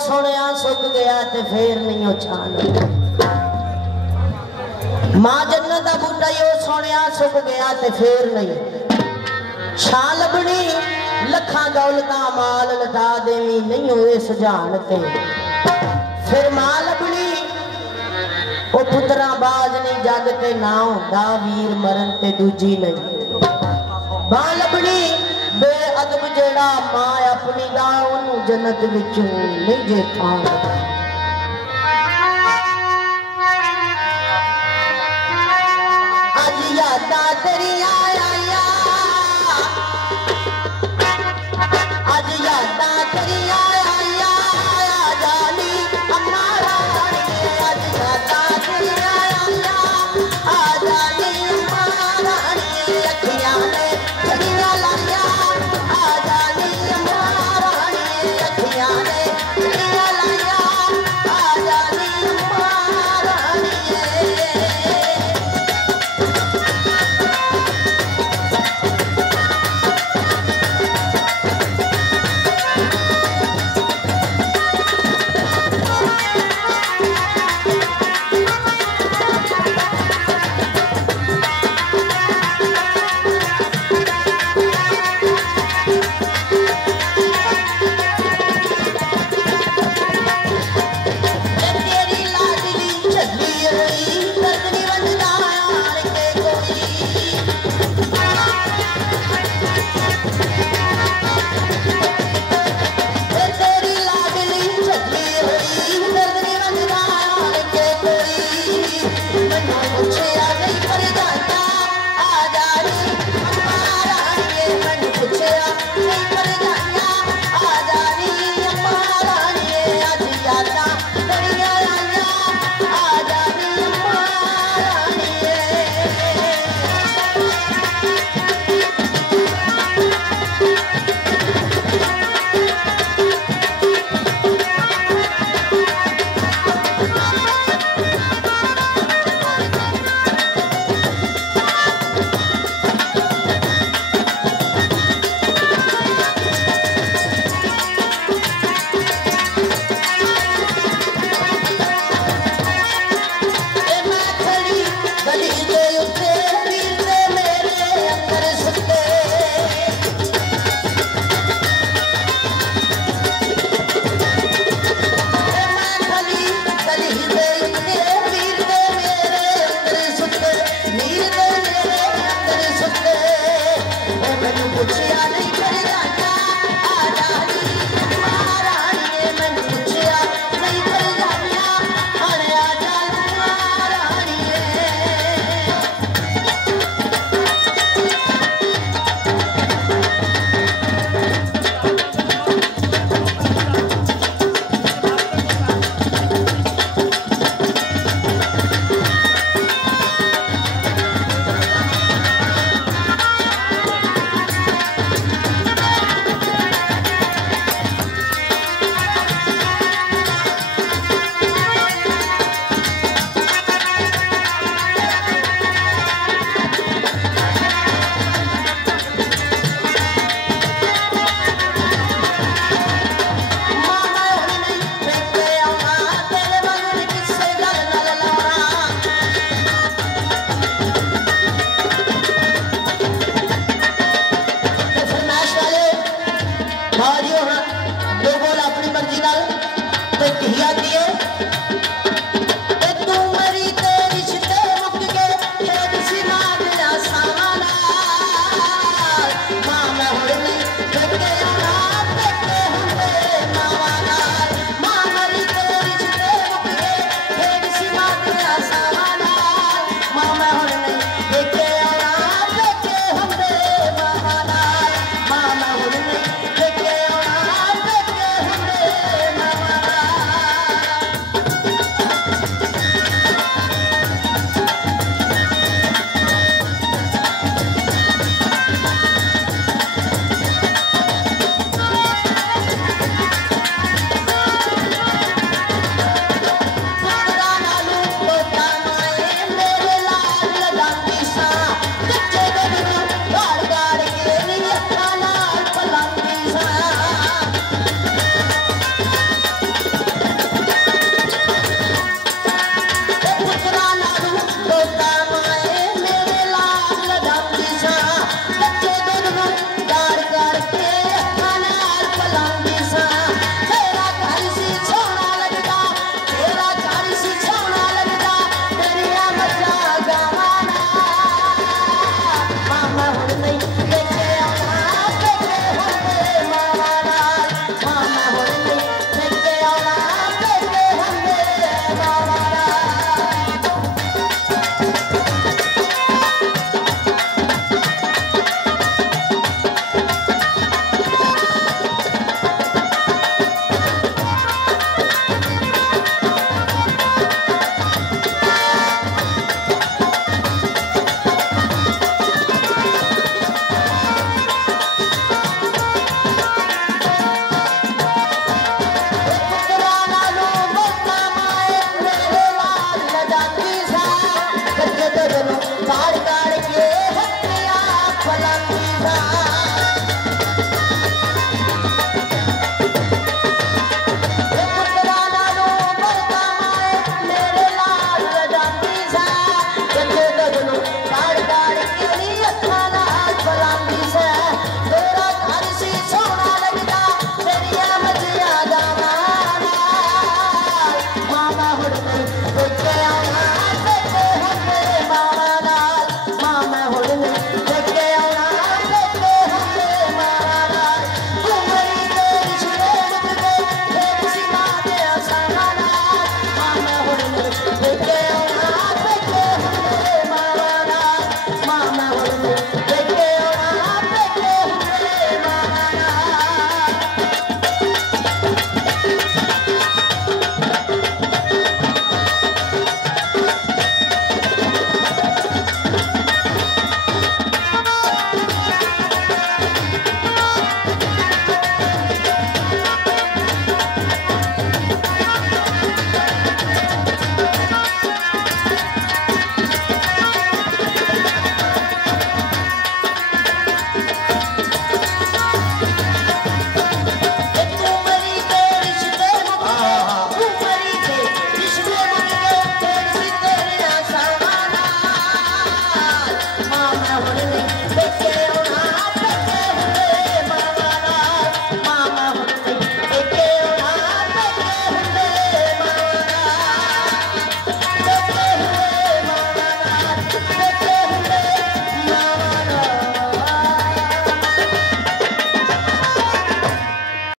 सोनिया सुक गया ते फिर नहीं छान। मां जन्नत दा बूटा यो सोनिया सुक गया ते फिर नहीं छां लभनी। लखा दौलता माल लटा देवी नहीं होए सजान ते फिर मां लभनी। ओ पुत्रा बाज नहीं जग ते ना होंदा वीर मरन ते दूजी नहीं। मां लभनी बेअदब जेड़ा मां अपनी दा ओनू जन्नत विचों नहीं जे थां। अज यादां तेरियां आया अज यादां तेरियां आया जानी अम्मा रानी। अज यादां तेरियां आया आ जानी अम्मा रानी। अखियां ने छड़ियां लाया आ जानी अम्मा रानी। अखियां ने छड़ियां लाया आ जानी अम्मा रानी।